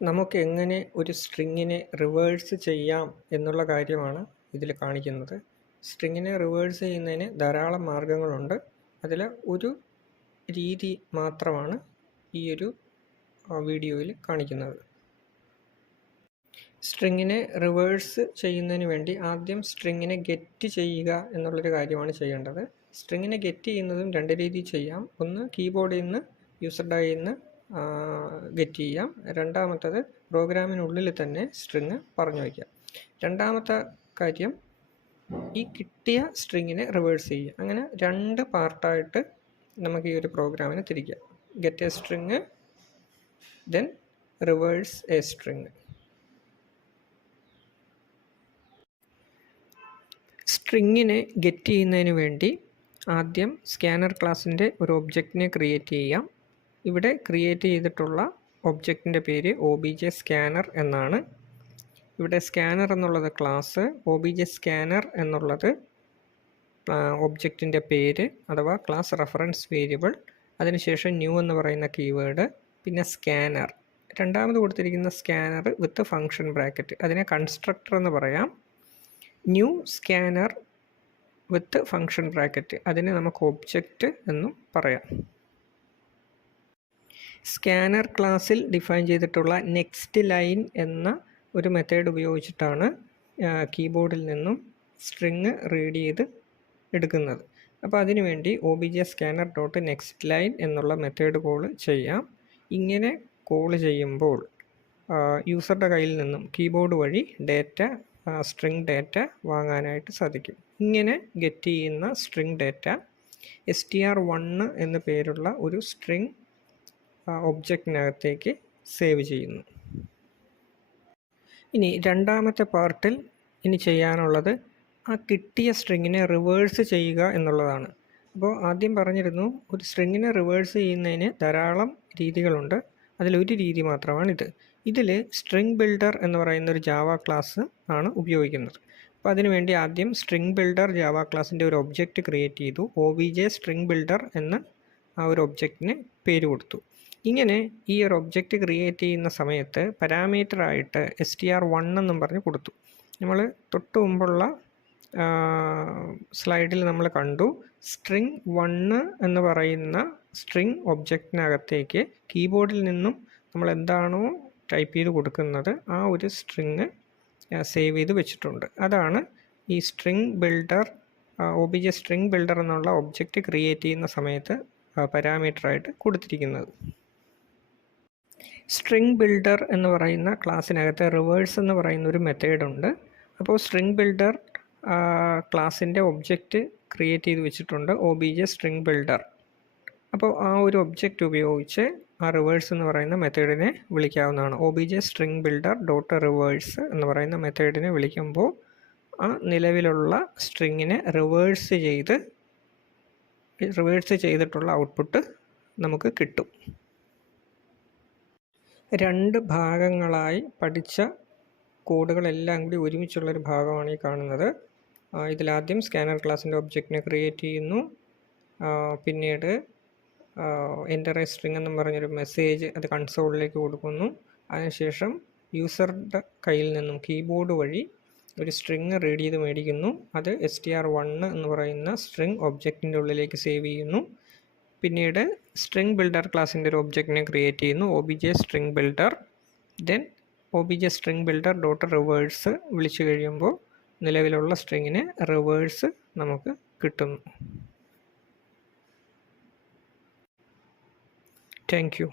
നമുക്ക് എങ്ങനെ ഒരു സ്ട്രിങ്ങിനെ റിവേഴ്സ് ചെയ്യാം എന്നുള്ള കാര്യമാണ് ഇതിൽ കാണിക്കുന്നത്. സ്ട്രിങ്ങിനെ റിവേഴ്സ് ചെയ്യുന്നതിന് ധാരാളം മാർഗങ്ങളുണ്ട്. അതിൽ ഒരു രീതി മാത്രമാണ് ഈ ഒരു വീഡിയോയിൽ കാണിക്കുന്നത്. സ്ട്രിങ്ങിനെ റിവേഴ്സ് ചെയ്യുന്നതിന് വേണ്ടി ആദ്യം സ്ട്രിങ്ങിനെ ഗെറ്റ് ചെയ്യുക എന്നുള്ളൊരു കാര്യമാണ് ചെയ്യേണ്ടത്. സ്ട്രിങ്ങിനെ ഗെറ്റ് ചെയ്യുന്നതും രണ്ട് രീതിയിൽ ചെയ്യാം. ഒന്ന് കീബോർഡിൽ നിന്ന് യൂസർ ഡൈയിൽ നിന്ന് ഗെറ്റ് ചെയ്യാം. രണ്ടാമത്തത് പ്രോഗ്രാമിനുള്ളിൽ തന്നെ സ്ട്രിങ് പറഞ്ഞു വയ്ക്കാം. രണ്ടാമത്തെ കാര്യം ഈ കിട്ടിയ സ്ട്രിങ്ങിനെ റിവേഴ്സ് ചെയ്യുക. അങ്ങനെ രണ്ട് പാർട്ടായിട്ട് നമുക്ക് ഈ ഒരു പ്രോഗ്രാമിനെ തിരിക്കാം. Get a string, then reverse a string. സ്ട്രിങ്ങിനെ ഗെറ്റ് ചെയ്യുന്നതിന് വേണ്ടി ആദ്യം സ്കാനർ ക്ലാസ്സിൻ്റെ ഒരു ഒബ്ജക്റ്റിനെ ക്രിയേറ്റ് ചെയ്യാം. ഇവിടെ ക്രിയേറ്റ് ചെയ്തിട്ടുള്ള ഒബ്ജക്റ്റിൻ്റെ പേര് ഒബിജെ സ്കാനർ എന്നാണ്. ഇവിടെ സ്കാനർ എന്നുള്ളത് ക്ലാസ്, ഒബിജെ സ്കാനർ എന്നുള്ളത് ഒബ്ജക്റ്റിൻ്റെ പേര് അഥവാ ക്ലാസ് റെഫറൻസ് വേരിയബിൾ, അതിനുശേഷം ന്യൂ എന്ന് പറയുന്ന കീവേഡ്, പിന്നെ സ്കാനർ. രണ്ടാമത് കൊടുത്തിരിക്കുന്ന സ്കാനർ വിത്ത് ഫങ്ഷൻ ബ്രാക്കറ്റ്, അതിനെ കൺസ്ട്രക്ടർ എന്ന് പറയാം. ന്യൂ സ്കാനർ വിത്ത് ഫങ്ഷൻ ബ്രാക്കറ്റ്, അതിനെ നമുക്ക് ഒബ്ജക്റ്റ് എന്നും പറയാം. സ്കാനർ ക്ലാസ്സിൽ ഡിഫൈൻ ചെയ്തിട്ടുള്ള നെക്സ്റ്റ് ലൈൻ എന്ന ഒരു മെത്തേഡ് ഉപയോഗിച്ചിട്ടാണ് കീബോർഡിൽ നിന്നും സ്ട്രിങ് റീഡ് ചെയ്ത് എടുക്കുന്നത്. അപ്പോൾ അതിനുവേണ്ടി OBJ scanner dot next line എന്നുള്ള മെത്തേഡ് കോൾ ചെയ്യാം. ഇങ്ങനെ കോൾ ചെയ്യുമ്പോൾ യൂസറുടെ കയ്യിൽ നിന്നും കീബോർഡ് വഴി സ്ട്രിങ് ഡാറ്റ വാങ്ങാനായിട്ട് സാധിക്കും. ഇങ്ങനെ ഗെറ്റ് ചെയ്യുന്ന സ്ട്രിങ് ഡാറ്റ str1 എന്ന പേരുള്ള ഒരു സ്ട്രിങ് ഒബ്ജക്റ്റിനകത്തേക്ക് സേവ് ചെയ്യുന്നു. ഇനി രണ്ടാമത്തെ പാർട്ടിൽ ഇനി ചെയ്യാനുള്ളത് ആ കിട്ടിയ സ്ട്രിങ്ങിനെ റിവേഴ്സ് ചെയ്യുക എന്നുള്ളതാണ്. അപ്പോൾ ആദ്യം പറഞ്ഞിരുന്നു, ഒരു സ്ട്രിങ്ങിനെ റിവേഴ്സ് ചെയ്യുന്നതിന് ധാരാളം രീതികളുണ്ട്. അതിലൊരു രീതി മാത്രമാണിത്. ഇതിൽ സ്ട്രിങ് ബിൽഡർ എന്ന് പറയുന്ന ഒരു ജാവ ക്ലാസ് ആണ് ഉപയോഗിക്കുന്നത്. അപ്പോൾ അതിനുവേണ്ടി ആദ്യം സ്ട്രിങ് ബിൽഡർ ജാവ ക്ലാസ്സിൻ്റെ ഒരു ഒബ്ജക്റ്റ് ക്രിയേറ്റ് ചെയ്തു. ഒബിജെ സ്ട്രിങ് ബിൽഡർ എന്ന് ആ ഒരു ഒബ്ജക്റ്റിന് പേര് കൊടുത്തു. ഇങ്ങനെ ഈ ഒരു ഒബ്ജക്റ്റ് ക്രിയേറ്റ് ചെയ്യുന്ന സമയത്ത് പാരാമീറ്ററായിട്ട് str1 എന്നും പറഞ്ഞ് കൊടുത്തു. നമ്മൾ തൊട്ട് മുമ്പുള്ള സ്ലൈഡിൽ നമ്മൾ കണ്ടു, സ്ട്രിങ് 1 എന്ന് പറയുന്ന സ്ട്രിങ് ഒബ്ജക്റ്റിനകത്തേക്ക് കീബോർഡിൽ നിന്നും നമ്മൾ എന്താണോ ടൈപ്പ് ചെയ്ത് കൊടുക്കുന്നത് ആ ഒരു സ്ട്രിങ് സേവ് ചെയ്ത് വെച്ചിട്ടുണ്ട്. അതാണ് ഈ string builder, OBJ string builder എന്നുള്ള ഒബ്ജക്റ്റ് ക്രിയേറ്റ് ചെയ്യുന്ന സമയത്ത് പാരാമീറ്ററായിട്ട് കൊടുത്തിരിക്കുന്നത്. സ്ട്രിങ് ബിൽഡർ എന്ന് പറയുന്ന ക്ലാസ്സിനകത്ത് റിവേഴ്സ് എന്ന് പറയുന്ന ഒരു മെത്തേഡ് ഉണ്ട്. അപ്പോൾ സ്ട്രിങ് ബിൽഡർ ക്ലാസ്സിൻ്റെ ഒബ്ജക്റ്റ് ക്രിയേറ്റ് ചെയ്ത് വെച്ചിട്ടുണ്ട്, ഒബിജെ സ്ട്രിങ് ബിൽഡർ. അപ്പോൾ ആ ഒരു ഒബ്ജക്റ്റ് ഉപയോഗിച്ച് ആ റിവേഴ്സ് എന്ന് പറയുന്ന മെത്തേഡിനെ വിളിക്കാവുന്നതാണ്. OBJ string builder dot reverse എന്ന് പറയുന്ന മെത്തേഡിനെ വിളിക്കുമ്പോൾ ആ നിലവിലുള്ള സ്ട്രിങ്ങിനെ റിവേഴ്സ് ചെയ്തിട്ടുള്ള ഔട്ട്പുട്ട് നമുക്ക് കിട്ടും. രണ്ട് ഭാഗങ്ങളായി പഠിച്ച കോഡുകളെല്ലാം കൂടി ഒരുമിച്ചുള്ളൊരു ഭാഗമാണ് ഈ കാണുന്നത്. ഇതിലാദ്യം സ്കാനർ ക്ലാസ്സിൻ്റെ ഒബ്ജക്റ്റിനെ ക്രിയേറ്റ് ചെയ്യുന്നു, പിന്നീട് എൻ്റർ എ സ്ട്രിങ് എന്നും പറഞ്ഞൊരു മെസ്സേജ് അത് കൺസോളിലേക്ക് കൊടുക്കുന്നു. അതിനുശേഷം യൂസറുടെ കയ്യിൽ നിന്നും കീബോർഡ് വഴി ഒരു സ്ട്രിങ് റീഡ് ചെയ്ത് മേടിക്കുന്നു. അത് str1 എന്ന് പറയുന്ന സ്ട്രിങ് ഒബ്ജക്റ്റിൻ്റെ ഉള്ളിലേക്ക് സേവ് ചെയ്യുന്നു. പിന്നീട് സ്ട്രിങ് ബിൽഡർ ക്ലാസ്സിൻ്റെ ഒരു ഒബ്ജക്റ്റിനെ ക്രിയേറ്റ് ചെയ്യുന്നു, OBJ string builder. Then OBJ string builder dot reverse വിളിച്ചു കഴിയുമ്പോൾ നിലവിലുള്ള സ്ട്രിങ്ങിന് റിവേഴ്സ് നമുക്ക് കിട്ടുന്നു. Thank you.